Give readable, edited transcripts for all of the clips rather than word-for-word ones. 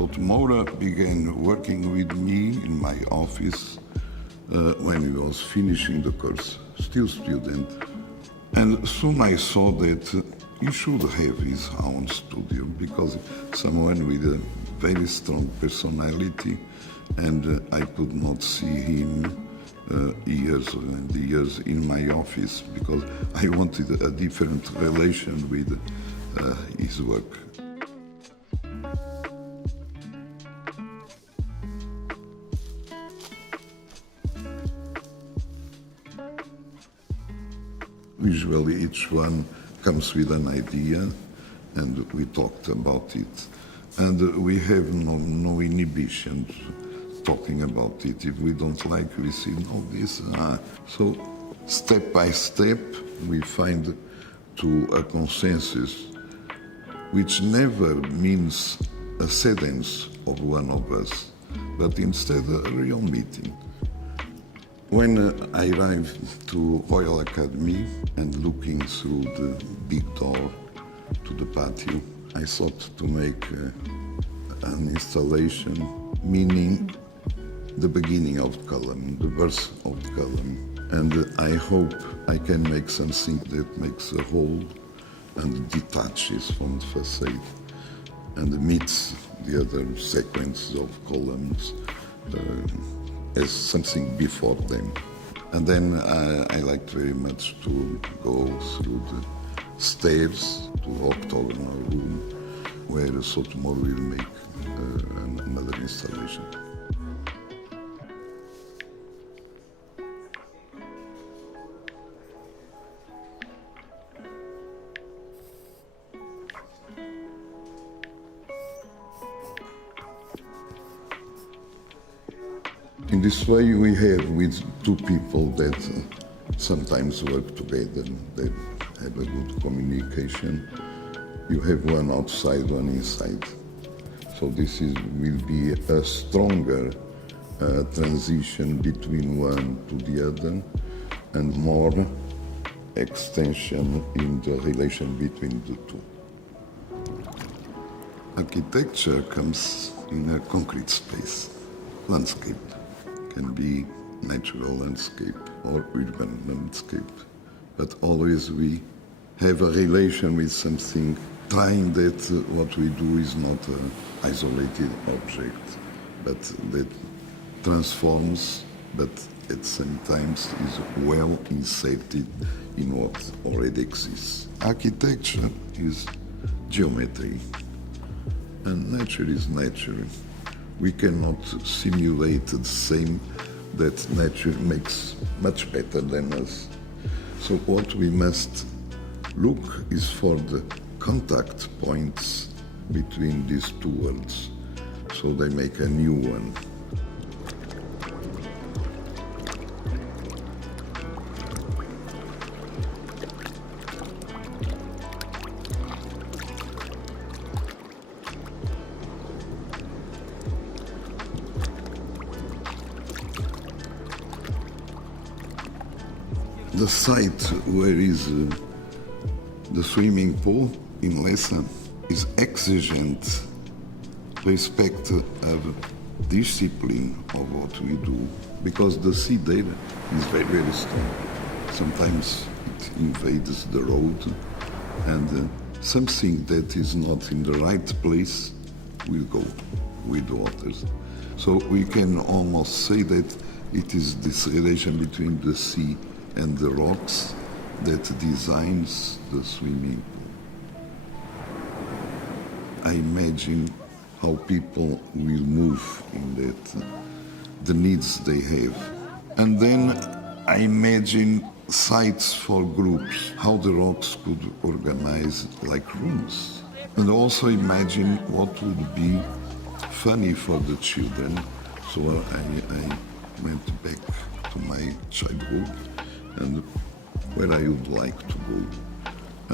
Souto De Moura began working with me in my office when he was finishing the course, still student. And soon I saw that he should have his own studio because someone with a very strong personality, and I could not see him years and years in my office because I wanted a different relation with his work. Usually each one comes with an idea and we talked about it. And we have no inhibitions talking about it. If we don't like, we see, no, this, So step by step, we find to a consensus, which never means a sentence of one of us, but instead a real meeting. When I arrived to Royal Academy and looking through the big door to the patio, I thought to make an installation, meaning the beginning of the column, the birth of the column. And I hope I can make something that makes a whole and detaches from the facade and meets the other sequence of columns as something before them. And then I liked very much to go through the stairs to the octagonal room where Souto De Moura will make another installation. In this way, we have with two people that sometimes work together, that have a good communication. You have one outside, one inside. So this will be a stronger transition between one to the other and more extension in the relation between the two. Architecture comes in a concrete space, landscape. Can be natural landscape or urban landscape, but always we have a relation with something, trying that what we do is not an isolated object, but that transforms, but at the same time is well inserted in what already exists. Architecture is geometry, and nature is nature. We cannot simulate the same that nature makes much better than us. So what we must look is for the contact points between these two worlds, so they make a new one. The site where is the swimming pool in Lessa is exigent respect of discipline of what we do, because the sea there is very, very strong. Sometimes it invades the road, and something that is not in the right place will go with waters. So we can almost say that it is this relation between the sea and the rocks that designs the swimming pool. I imagine how people will move in that, the needs they have. And then I imagine sites for groups, how the rocks could organize like rooms. And also imagine what would be funny for the children. So I went back to my childhood and where I would like to go.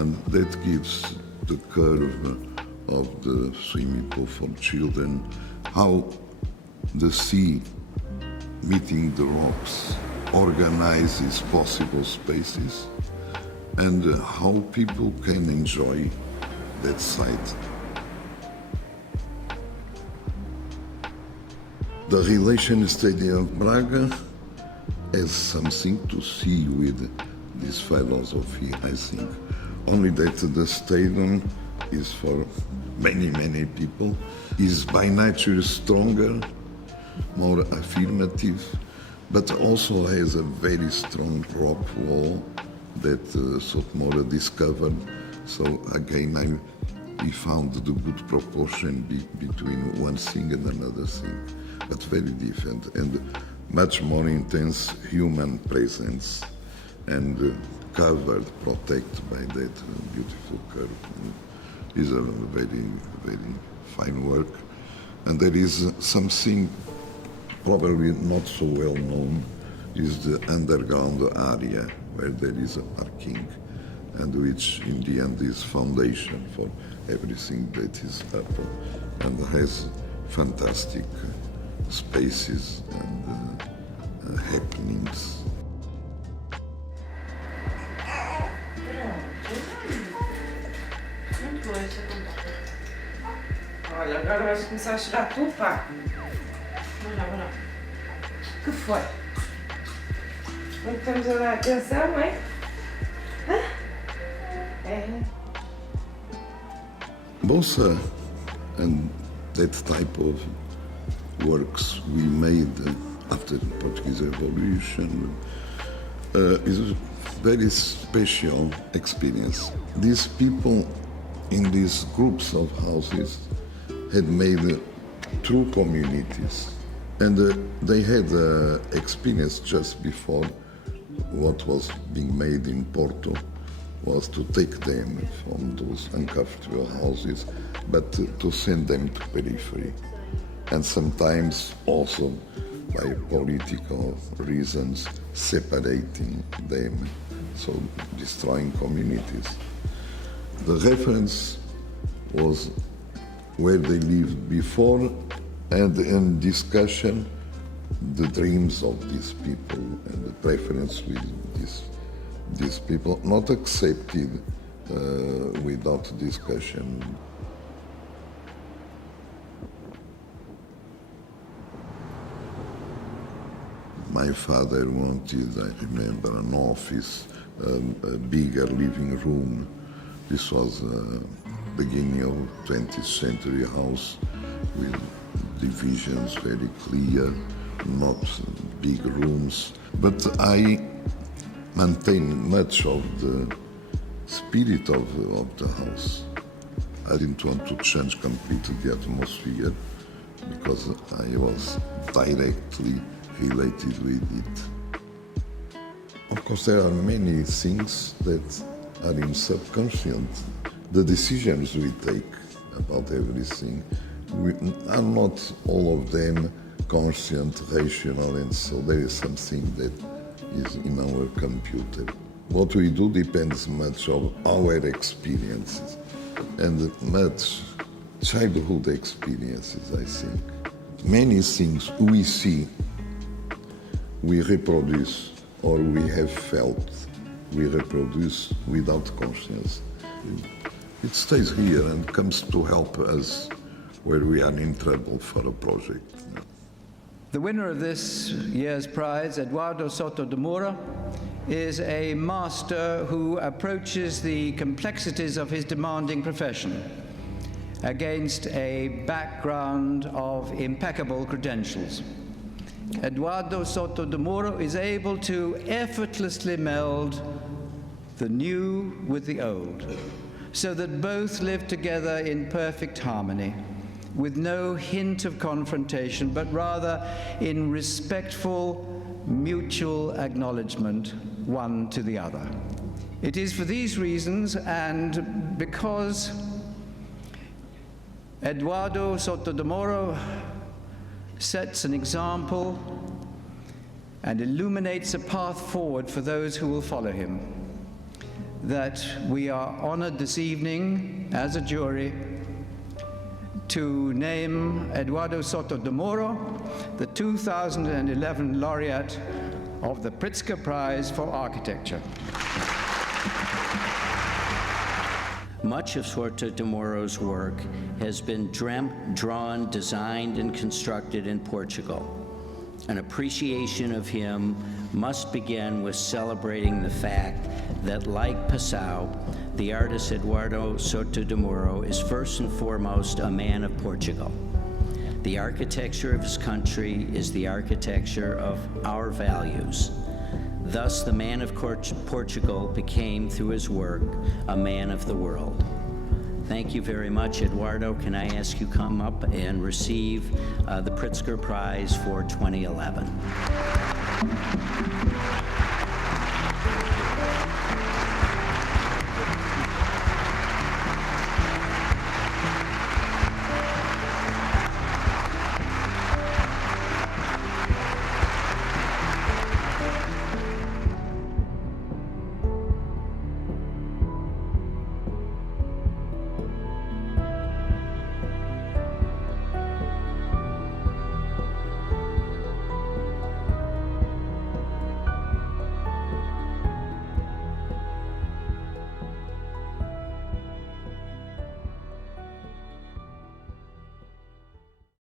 And that gives the curve of the swimming pool for children, how the sea meeting the rocks organizes possible spaces, and how people can enjoy that site. The relation study of Braga has something to see with this philosophy, I think. Only that the stadium is for many, many people, is by nature stronger, more affirmative, but also has a very strong rock wall that Souto De Moura discovered. So again, we found the good proportion between one thing and another thing, but very different and much more intense human presence and covered, protected by that beautiful curve. Is a very, very fine work. And there is something probably not so well known, is the underground area where there is a parking, and which in the end is foundation for everything that is up, and has fantastic spaces and happenings. Olha, agora vais começar a chorar tu, pá. Olha lá. Que foi? Não estamos a dar atenção, é? Hã? É. Bossa and that type of works we made after the Portuguese Revolution is a very special experience. These people in these groups of houses had made true communities, and they had experience just before what was being made in Porto was to take them from those uncomfortable houses, but to send them to periphery, and sometimes also by political reasons separating them, so destroying communities. The reference was where they lived before, and in discussion the dreams of these people and the preference with these people, not accepted without discussion. My father wanted, I remember, an office, a bigger living room. This was beginning of 20th century house with divisions very clear, not big rooms. But I maintained much of the spirit of the house. I didn't want to change completely the atmosphere because I was directly related with it. Of course, there are many things that are in subconscious. The decisions we take about everything are not all of them conscient, rational, and so there is something that is in our computer. What we do depends much on our experiences and much childhood experiences, I think. Many things we see, we reproduce, or we have felt, we reproduce without conscience. It stays here and comes to help us where we are in trouble for a project. The winner of this year's prize, Eduardo Souto De Moura, is a master who approaches the complexities of his demanding profession against a background of impeccable credentials. Eduardo Souto De Moura is able to effortlessly meld the new with the old, so that both live together in perfect harmony, with no hint of confrontation, but rather in respectful, mutual acknowledgement one to the other. It is for these reasons, and because Eduardo Souto De Moura sets an example and illuminates a path forward for those who will follow him, that we are honored this evening as a jury to name Eduardo Souto De Moura the 2011 laureate of the Pritzker Prize for Architecture. Much of Souto De Moura's work has been dreamt, drawn, designed, and constructed in Portugal. An appreciation of him must begin with celebrating the fact that, like Passau, the artist Eduardo Souto De Moura is first and foremost a man of Portugal. The architecture of his country is the architecture of our values. Thus, the man of Portugal became, through his work, a man of the world. Thank you very much, Eduardo. Can I ask you come up and receive the Pritzker Prize for 2011?